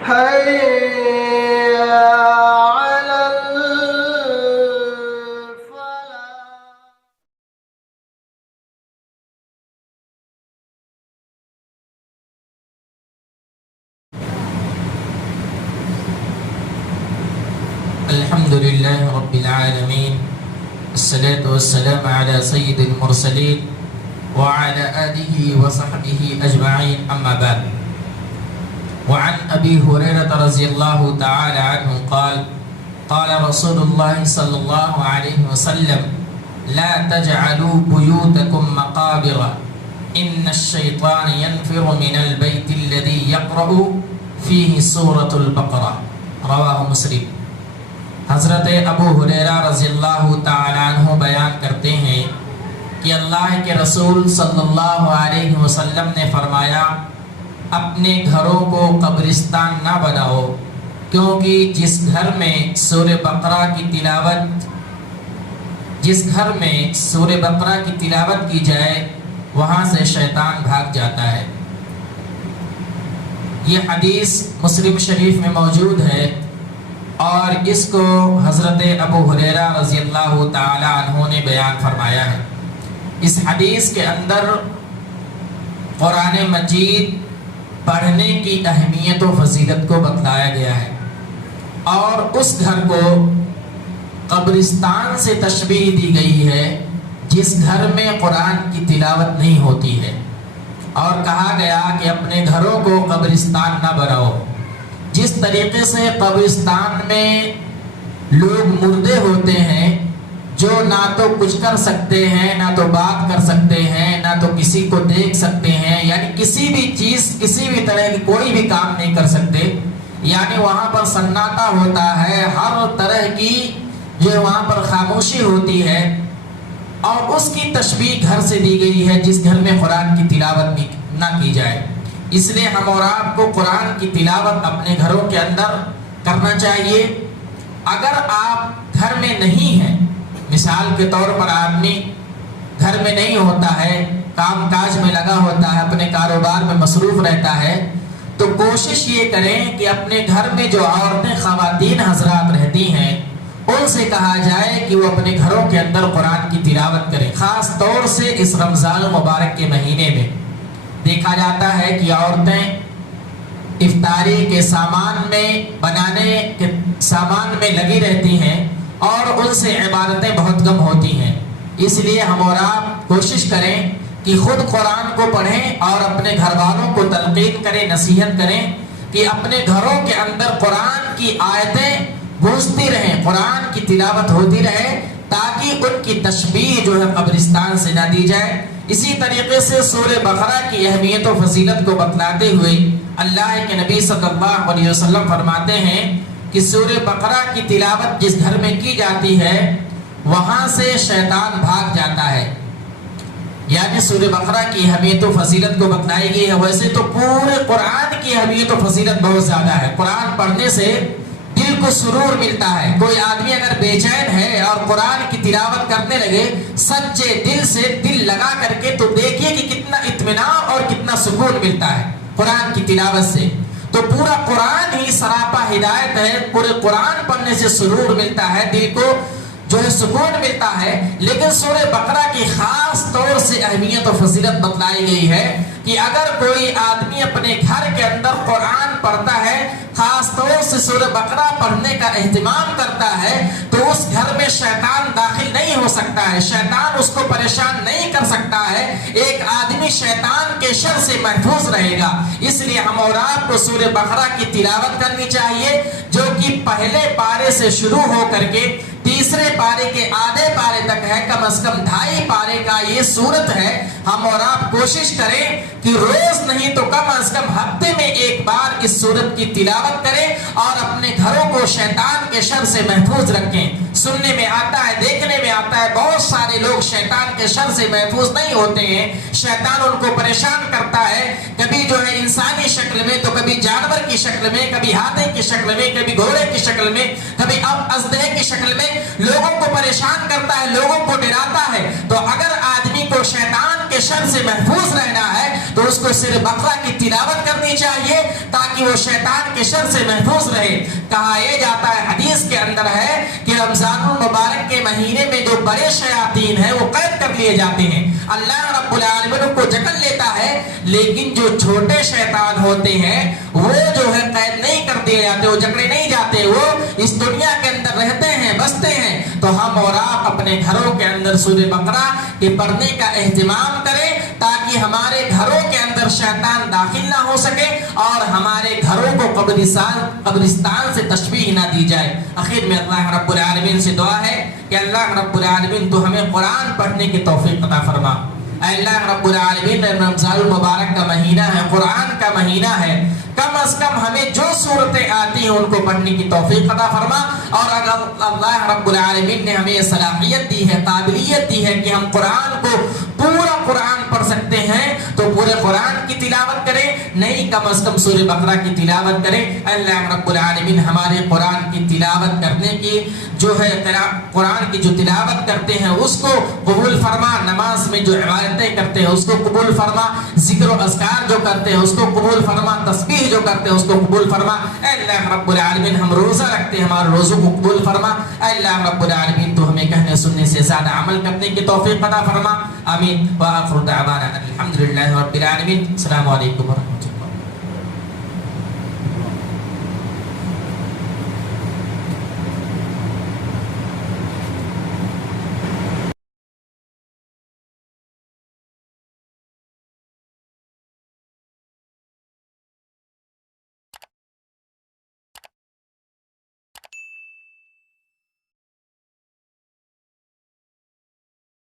حي على الفلاح. الحمد لله رب العالمين، الصلاة والسلام على سيد المرسلين وعلى آله وصحبه أجمعين، أما بعد. وعن أبي هريرة رضي الله تعالى عنه قال قال رسول الله صلى الله عليه وسلم لا تجعلوا بيوتكم مقابر إن الشيطان ينفر من البيت الذي يقرأ فيه سورة البقرة، رواه مسلم. حضرت ابو ہریرہ رضی اللہ تعالیٰ عنہ بیان کرتے ہیں کہ اللہ کے رسول صلی اللہ علیہ وسلم نے فرمایا اپنے گھروں کو قبرستان نہ بناؤ، کیونکہ جس گھر میں سورہ بقرہ کی تلاوت کی جائے وہاں سے شیطان بھاگ جاتا ہے. یہ حدیث مسلم شریف میں موجود ہے اور اس کو حضرت ابو ہریرہ رضی اللہ تعالی عنہ نے بیان فرمایا ہے. اس حدیث کے اندر قرآن مجید پڑھنے کی اہمیت و فضیلت کو بتلایا گیا ہے اور اس گھر کو قبرستان سے تشبیہ دی گئی ہے جس گھر میں قرآن کی تلاوت نہیں ہوتی ہے، اور کہا گیا کہ اپنے گھروں کو قبرستان نہ بناؤ. جس طریقے سے قبرستان میں لوگ مردے ہوتے ہیں جو نہ تو کچھ کر سکتے ہیں، نہ تو بات کر سکتے ہیں، نہ تو کسی کو دیکھ سکتے ہیں، یعنی کسی بھی چیز، کسی بھی طرح کی کوئی بھی کام نہیں کر سکتے، یعنی وہاں پر سناٹا ہوتا ہے، ہر طرح کی جو وہاں پر خاموشی ہوتی ہے، اور اس کی تشبیہ گھر سے دی گئی ہے جس گھر میں قرآن کی تلاوت نہ کی جائے. اس لیے ہم اور آپ کو قرآن کی تلاوت اپنے گھروں کے اندر کرنا چاہیے. اگر آپ گھر میں نہیں ہیں، مثال کے طور پر آدمی گھر میں نہیں ہوتا ہے، کام کاج میں لگا ہوتا ہے، اپنے کاروبار میں مصروف رہتا ہے، تو کوشش یہ کریں کہ اپنے گھر میں جو عورتیں، خواتین حضرات رہتی ہیں، ان سے کہا جائے کہ وہ اپنے گھروں کے اندر قرآن کی تلاوت کریں. خاص طور سے اس رمضان المبارک کے مہینے میں دیکھا جاتا ہے کہ عورتیں افطاری کے سامان میں بنانے کے سامان میں لگی رہتی ہیں اور ان سے عبادتیں بہت کم ہوتی ہیں. اس لیے ہم اور آپ کوشش کریں کہ خود قرآن کو پڑھیں اور اپنے گھر والوں کو تلقین کریں، نصیحت کریں کہ اپنے گھروں کے اندر قرآن کی آیتیں گونجتی رہیں، قرآن کی تلاوت ہوتی رہے، تاکہ ان کی تشبیہ جو ہے قبرستان سے نہ دی جائے. اسی طریقے سے سورہ بقرہ کی اہمیت و فضیلت کو بتلاتے ہوئے اللہ کے نبی صلی اللہ علیہ وسلم فرماتے ہیں کہ سورہ بقرہ کی تلاوت جس گھر میں کی جاتی ہے وہاں سے شیطان بھاگ جاتا ہے. یعنی سورہ بقرہ کی اہمیت و فضیلت کو بتلائی گئی ہے. ویسے تو پورے قرآن کی اہمیت و فضیلت بہت زیادہ ہے. قرآن پڑھنے سے دل کو سرور ملتا ہے. کوئی آدمی اگر بے چین ہے اور قرآن کی تلاوت کرنے لگے سچے دل سے دل لگا کر کے، تو دیکھیے کہ کتنا اطمینان اور کتنا سکون ملتا ہے قرآن کی تلاوت سے. تو پورا قرآن ہی سراپا ہدایت ہے. پورے قرآن پڑھنے سے سرور ملتا ہے، دل کو جو ہے سکون ملتا ہے. لیکن سورہ بقرہ کی خاص طور سے اہمیت و فضیلت بتلائی گئی ہے کہ اگر کوئی آدمی اپنے گھر کے اندر قرآن پڑھتا ہے، خاص طور سے سورہ بقرہ پڑھنے کا اہتمام کرتا ہے، تو اس گھر میں شیطان داخل نہیں ہو سکتا ہے، شیطان اس کو پریشان نہیں کر سکتا ہے. ایک آدمی شیطان کے شر سے محفوظ رہے گا. اس لیے ہم اور آپ کو سورہ بقرہ کی تلاوت کرنی چاہیے، جو کہ پہلے پارے سے شروع ہو کر کے تیسرے پارے کے آدھے پارے تک ہے. کم از کم 2.5 پارے کا یہ سورت ہے. ہم اور آپ کوشش کریں کہ روز نہیں تو کم از کم ہفتے میں ایک بار اس سورت کی تلاوت کریں اور اپنے گھروں کو شیطان کے شر سے محفوظ رکھیں. سننے میں آتا ہے، دیکھنے میں آتا ہے، بہت سارے لوگ شیطان کے شر سے محفوظ نہیں ہوتے ہیں. شیطان ان کو پریشان کرتا ہے، کبھی جو ہے انسانی شکل میں، تو کبھی جانور کی شکل میں، کبھی ہاتھی کی شکل میں، کبھی گھوڑے کی شکل میں، کبھی اژدہے کی شکل میں لوگوں کو پریشان کرتا ہے، لوگوں کو ڈراتا ہے. تو اگر آدمی کو شیطان کے شر سے محفوظ رہنا ہے تو اس کو سورہ بقرہ کی تلاوت کرنی چاہیے تاکہ وہ شیطان کے شر سے محفوظ رہے۔ کہا یہ جاتا ہے، حدیث کے اندر ہے کہ رمضان المبارک کے مہینے میں جو بڑے شیاطین ہیں وہ قید کر لیے جاتے ہیں، اللہ رب العالمین ان کو جکڑ لیتا ہے، لیکن جو چھوٹے شیطان ہوتے ہیں وہ جو ہے قید نہیں کر دیے جاتے، وہ جکڑے نہیں جاتے، وہ اس دنیا کے اندر رہتے ہیں، بستے ہیں۔ تو ہم اور آپ اپنے گھروں کے اندر سورہ بقرہ کے پڑھنے کا اہتمام کریں تاکہ ہمارے گھروں کے اندر شیطان داخل نہ ہو سکے اور ہمارے گھروں کو قبرستان سے تشبیہ نہ دی جائے۔ آخر میں اللہ رب العالمین سے دعا ہے کہ اللہ رب العالمین تو ہمیں قرآن پڑھنے کی توفیق عطا فرما۔ اے اللہ رب العالمین، رمضان المبارک کا مہینہ ہے، قرآن کا مہینہ ہے، کم از کم ہمیں جو صورتیں آتی ہیں ان کو پڑھنے کی توفیق عطا فرما۔ اور اگر اللہ رب العالمین نے ہمیں یہ صلاحیت دی ہے، قابلیت دی ہے کہ ہم قرآن کو پورا قرآن پڑھ سکتے ہیں تو پورے قرآن کی تلاوت کریں، نہیں کم از کم سورہ بقرہ کی تلاوت کریں۔ اللہ رب العالمین ہمارے قرآن کی تلاوت کرنے کی جو ہے قرآن کی جو تلاوت کرتے ہیں اس کو قبول فرما، نماز میں جو عبادتیں کرتے ہیں اس کو قبول فرما، ذکر و اذکار جو کرتے ہیں اس کو قبول فرما، تسبیح جو کرتے ہیں اس کو قبول فرما۔ اے اللہ رب العالمین، ہم روزہ رکھتے ہیں، ہمارے روزوں کو قبول فرما۔ اے اللہ رب العالمین، تو ہمیں کہنے سننے سے زیادہ عمل کرنے کی توفیق عطا فرما۔ آمین۔ وآخر دعوانا الحمدللہ رب العالمین۔ السلام علیکم ورحمۃ اللہ۔